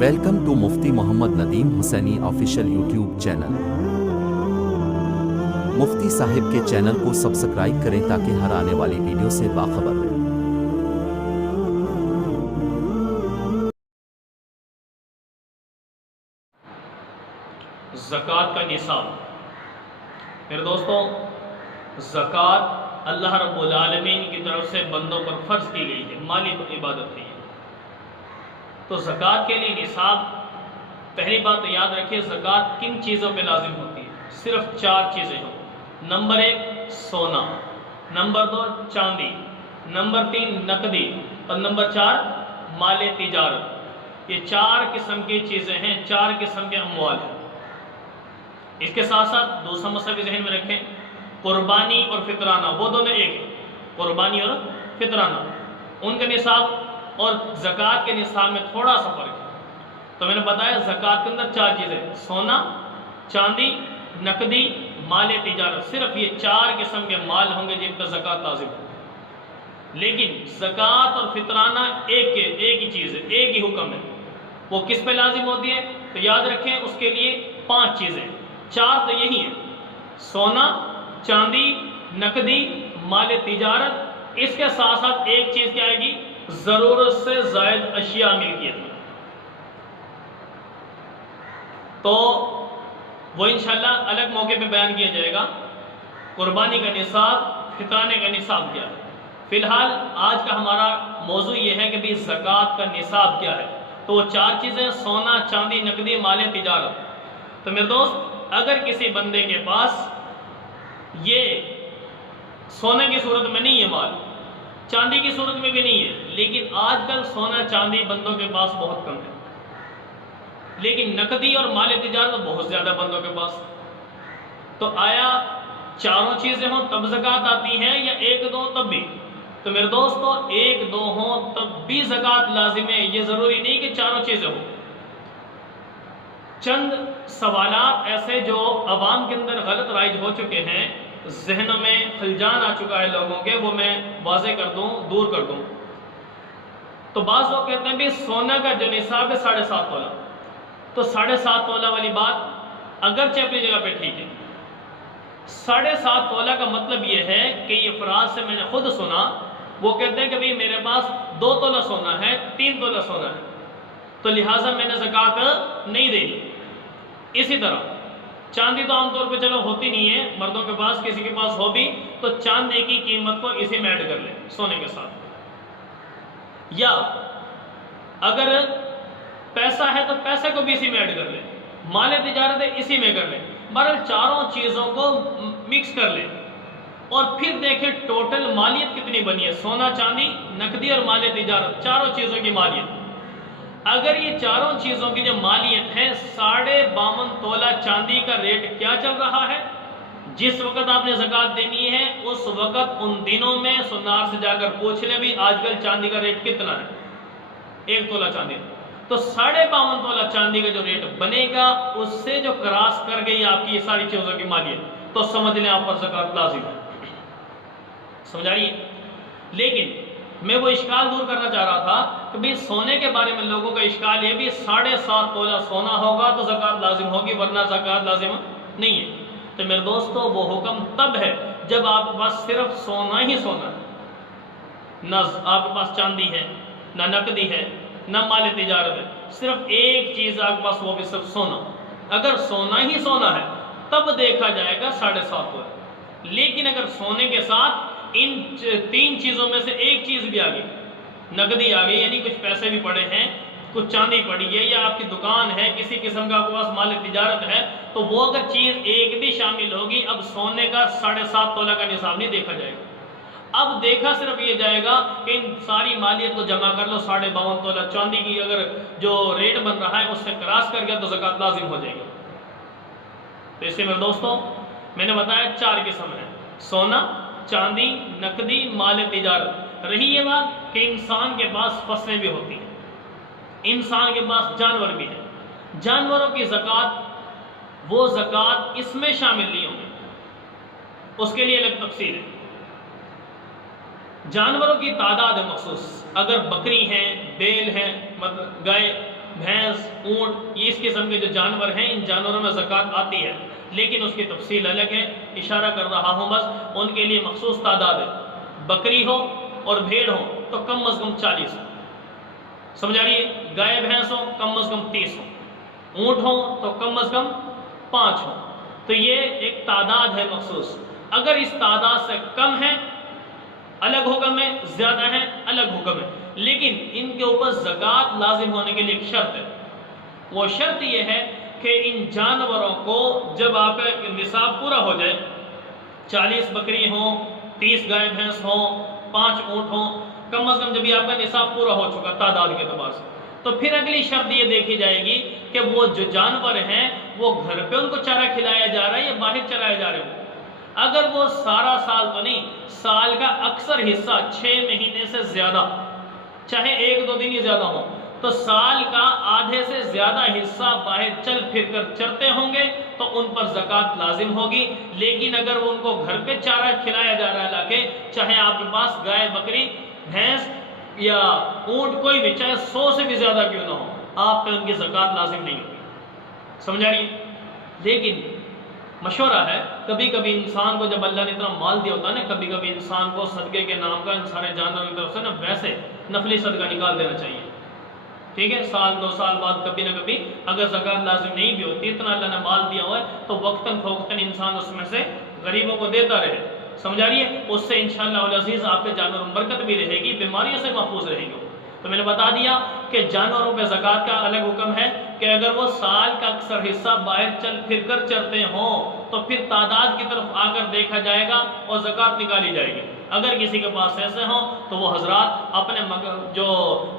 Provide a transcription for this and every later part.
Welcome to Mufti Muhammad Nadeem Hussaini official YouTube channel. Mufti صاحب کے channel کو سبسکرائب کریں تاکہ ہر آنے والی ویڈیو سے باخبر رہیں۔ زکوٰۃ کا نصاب، میرے دوستوں، زکوٰۃ اللہ رب العالمین کی طرف سے بندوں پر فرض کی گئی ہے، مالی عبادت ہے۔ تو زکوٰۃ کے لیے نصاب، پہلی بات تو یاد رکھیے زکوٰۃ کن چیزوں پہ لازم ہوتی ہے؟ صرف 4 چیزیں ہوں۔ نمبر 1 سونا، نمبر 2 چاندی، نمبر 3 نقدی، اور نمبر 4 مال تجارت۔ یہ 4 قسم کی چیزیں ہیں، 4 قسم کے اموال ہیں۔ اس کے ساتھ ساتھ دوسرا مسئلہ بھی ذہن میں رکھیں، قربانی اور فطرانہ، وہ دونوں ایک ہیں، قربانی اور فطرانہ، ان کا نصاب اور زکوٰۃ کے نصاب میں تھوڑا سا فرق ہے۔ تو میں نے بتایا زکوٰۃ کے اندر 4 چیزیں، سونا، چاندی، نقدی، مال تجارت، صرف یہ 4 قسم کے مال ہوں گے جن پر زکوٰۃ لازم ہوگی۔ لیکن زکوٰۃ اور فطرانہ ایک ہی چیز ہے، ایک ہی حکم ہے۔ وہ کس پہ لازم ہوتی ہے؟ تو یاد رکھیں اس کے لیے 5 چیزیں، 4 تو یہی ہیں، سونا، چاندی، نقدی، مال تجارت، اس کے ساتھ ساتھ ایک چیز کیا آئے گی؟ ضرورت سے زائد اشیاء ملکیت۔ تو وہ انشاءاللہ الگ موقع پہ بیان کیا جائے گا، قربانی کا نصاب، فطرانے کا نصاب کیا ہے۔ فی الحال آج کا ہمارا موضوع یہ ہے کہ بھی زکوٰۃ کا نصاب کیا ہے۔ تو وہ 4 چیزیں، سونا، چاندی، نقدی، مال تجارت۔ تو میرے دوست، اگر کسی بندے کے پاس یہ سونے کی صورت میں نہیں ہے مال، چاندی کی صورت میں بھی نہیں ہے، لیکن آج کل سونا چاندی بندوں کے پاس بہت کم ہے، لیکن نقدی اور مال تجارت بہت زیادہ بندوں کے پاس، تو آیا 4 چیزیں ہوں تب زکوٰۃ آتی ہے یا 1-2 تب بھی؟ تو میرے دوستو 1-2 ہوں تب بھی زکوٰۃ لازم ہے، یہ ضروری نہیں کہ 4 چیزیں ہوں۔ چند سوالات ایسے جو عوام کے اندر غلط رائج ہو چکے ہیں، ذہنوں میں خلجان آ چکا ہے لوگوں کے، وہ میں واضح کر دوں، دور کر دوں۔ تو بعض لوگ کہتے ہیں بھی سونا کا جو نصاب ہے 7.5 تولہ، تو 7.5 تولہ والی بات اگرچہ اپنی جگہ پہ ٹھیک ہے۔ 7.5 تولہ کا مطلب یہ ہے کہ یہ افراد سے میں نے خود سنا، وہ کہتے ہیں کہ بھئی میرے پاس 2 تولہ سونا ہے، 3 تولہ سونا ہے، تو لہٰذا میں نے زکوٰۃ نہیں دینی۔ اسی طرح چاندی تو عام طور پہ چلو ہوتی نہیں ہے مردوں کے پاس، کسی کے پاس ہو بھی تو چاندی کی قیمت کو اسی میں ایڈ کر لیں سونے کے ساتھ، یا اگر پیسہ ہے تو پیسے کو بھی اسی میں ایڈ کر لیں، مال تجارت ہے اسی میں کر لیں، بہرحال 4 چیزوں کو مکس کر لیں اور پھر دیکھیں ٹوٹل مالیت کتنی بنی ہے، سونا، چاندی، نقدی اور مال تجارت، 4 چیزوں کی مالیت۔ اگر یہ 4 چیزوں کی جو مالیت ہے، 52.5 تولہ چاندی کا ریٹ کیا چل رہا ہے، جس وقت آپ نے زکوٰۃ دینی ہے اس وقت ان دنوں میں سنار سے جا کر پوچھ لیں بھی آج کل چاندی کا ریٹ کتنا ہے، 1 تولہ چاندی، تو 52.5 تولہ چاندی کا جو ریٹ بنے گا اس سے جو کراس کر گئی آپ کی یہ ساری چیزوں کی مالیت، تو سمجھ لیں آپ پر زکوٰۃ لازم ہے۔ سمجھ آ رہی ہے؟ لیکن میں وہ اشکال دور کرنا چاہ رہا تھا کہ بھی سونے کے بارے میں لوگوں کا اشکال یہ بھی 7.5 تولہ سونا ہوگا تو زکوٰۃ لازم ہوگی ورنہ زکوٰۃ لازم نہیں ہے۔ تو میرے دوستو وہ حکم تب ہے جب آپ کے پاس صرف سونا ہی سونا ہے، نہ آپ کے پاس چاندی ہے، نہ نقدی ہے، نہ مال تجارت ہے، صرف ایک چیز آپ کے پاس، وہ بھی صرف سونا۔ اگر سونا ہی سونا ہے تب دیکھا جائے گا 7.5 تولہ، لیکن اگر سونے کے ساتھ ان 3 چیزوں میں سے ایک چیز بھی آ گئی، نقدی آ گئی یعنی کچھ پیسے بھی پڑے ہیں، کچھ چاندی پڑی ہے، یا آپ کی دکان ہے، کسی قسم کا آپ کے پاس مال تجارت ہے، تو وہ اگر چیز ایک بھی شامل ہوگی، اب سونے کا 7.5 تولہ کا نصاب نہیں دیکھا جائے گا، اب دیکھا صرف یہ جائے گا کہ ان ساری مالیت کو جمع کر لو، 52.5 تولہ چاندی کی اگر جو ریٹ بن رہا ہے اس سے کراس کر گیا تو زکوٰۃ لازم ہو جائے گی۔ تو اس سے میرے دوستوں میں نے بتایا 4 قسم ہیں، سونا، چاندی، نقدی، مال تجارت۔ رہی یہ بات کہ انسان کے پاس فصلیں بھی ہوتی ہیں، انسان کے پاس جانور بھی ہیں، جانوروں کی زکوٰۃ، وہ زکوٰۃ اس میں شامل نہیں ہوگی، اس کے لیے الگ تفصیل ہے۔ جانوروں کی تعداد ہے مخصوص، اگر بکری ہیں، بیل ہیں، مطلب گائے، بھینس، اونٹ، یہ اس قسم کے جو جانور ہیں ان جانوروں میں زکوٰۃ آتی ہے، لیکن اس کی تفصیل الگ ہے، اشارہ کر رہا ہوں بس ان کے لیے مخصوص تعداد ہے۔ بکری ہو اور بھیڑ ہو تو کم از کم 40 ہو، سمجھ آ رہی ہے؟ گائے بھینس ہو کم از کم 30 ہو، اونٹ ہو تو کم از کم 5 ہو، تو یہ ایک تعداد ہے مخصوص۔ اگر اس تعداد سے کم ہے الگ حکم ہے، زیادہ ہے الگ حکم ہے، لیکن ان کے اوپر زکوٰۃ لازم ہونے کے لیے ایک شرط ہے۔ وہ شرط یہ ہے کہ ان جانوروں کو جب آپ کا نصاب پورا ہو جائے، 40 بکری ہوں، 30 گائے بھینس ہوں، 5 اونٹ ہوں، کم از کم جب یہ آپ کا نصاب پورا ہو چکا تعداد کے اعتبار سے، تو پھر اگلی شرط یہ دیکھی جائے گی کہ وہ جو جانور ہیں وہ گھر پہ ان کو چارہ کھلایا جا رہا ہے یا باہر چرائے جا رہے ہیں۔ اگر وہ سارا سال تو نہیں، سال کا اکثر حصہ 6 مہینے سے زیادہ، چاہے 1-2 دن ہی زیادہ ہوں، تو سال کا آدھے سے زیادہ حصہ باہر چل پھر کر چرتے ہوں گے تو ان پر زکوٰۃ لازم ہوگی۔ لیکن اگر وہ ان کو گھر پہ چارہ کھلایا جا رہا ہے لا کے، چاہے آپ کے پاس گائے، بکری، بھینس یا اونٹ کوئی بھی، چاہے 100 سے بھی زیادہ کیوں نہ ہو، آپ پہ ان کی زکوٰۃ لازم نہیں ہوگی، سمجھا رہی ہے؟ لیکن مشورہ ہے، کبھی کبھی انسان کو جب اللہ نے اتنا مال دیا ہوتا ہے نا، کبھی کبھی انسان کو صدقے کے نام کا ان سارے جانوروں کی طرف سے نا ویسے نفلی صدقہ نکال دینا چاہیے، ٹھیک ہے؟ 1-2 سال بعد کبھی نہ کبھی اگر زکوٰۃ لازم نہیں بھی ہوتی، اتنا اللہ نے مال دیا ہوا ہے تو وقتاً فوقتاً انسان اس میں سے غریبوں کو دیتا رہے، سمجھا رہی ہے؟ اس سے انشاءاللہ العزیز آپ کے جانوروں میں برکت بھی رہے گی، بیماریوں سے محفوظ رہیں گے۔ تو میں نے بتا دیا کہ جانوروں پہ زکوٰۃ کا الگ حکم ہے کہ اگر وہ سال کا اکثر حصہ باہر چل پھر کر چرتے ہوں تو پھر تعداد کی طرف آ کر دیکھا جائے گا اور زکوٰۃ نکالی جائے گی۔ اگر کسی کے پاس ایسے ہوں تو وہ حضرات اپنے جو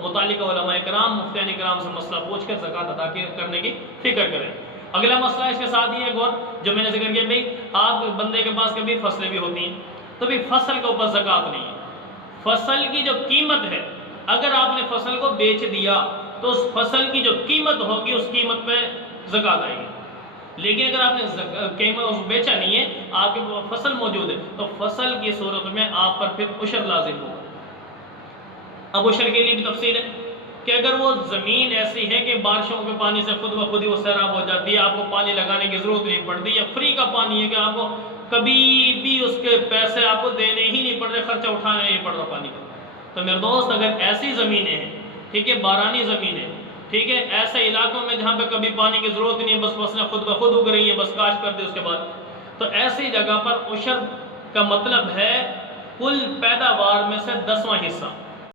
متعلقہ علماء کرام، مفتیان کرام سے مسئلہ پوچھ کر زکوٰۃ ادا کرنے کی فکر کریں۔ اگلا مسئلہ اس کے ساتھ یہ ایک اور جو میں نے ذکر کیا، بھائی آپ بندے کے پاس کبھی فصلیں بھی ہوتی ہیں تو بھی فصل کے اوپر زکوٰۃ نہیں ہے۔ فصل کی جو قیمت ہے، اگر آپ نے فصل کو بیچ دیا تو اس فصل کی جو قیمت ہوگی اس قیمت پہ زکوٰۃ آئے گی، لیکن اگر آپ نے قیمت بیچا نہیں ہے، آپ کے فصل موجود ہے، تو فصل کی صورت میں آپ پر پھر عشر لازم ہوگا۔ اب عشر کے لیے بھی تفصیل ہے کہ اگر وہ زمین ایسی ہے کہ بارشوں کے پانی سے خود بخود ہی وہ سیراب ہو جاتی ہے، آپ کو پانی لگانے کی ضرورت نہیں پڑتی، یا فری کا پانی ہے کہ آپ کو کبھی بھی اس کے پیسے آپ کو دینے ہی نہیں پڑ رہے، خرچہ اٹھانا نہیں پڑ رہا پانی کا، تو میرے دوست اگر ایسی زمینیں ہیں، ٹھیک ہے، بارانی زمینیں، ٹھیک ہے، ایسے علاقوں میں جہاں پہ کبھی پانی کی ضرورت نہیں ہے، بس فصلیں خود بخود اگ رہی ہیں، بس کاشت کر دے اس کے بعد، تو ایسی جگہ پر عشر کا مطلب ہے کل پیداوار میں سے 10واں حصہ،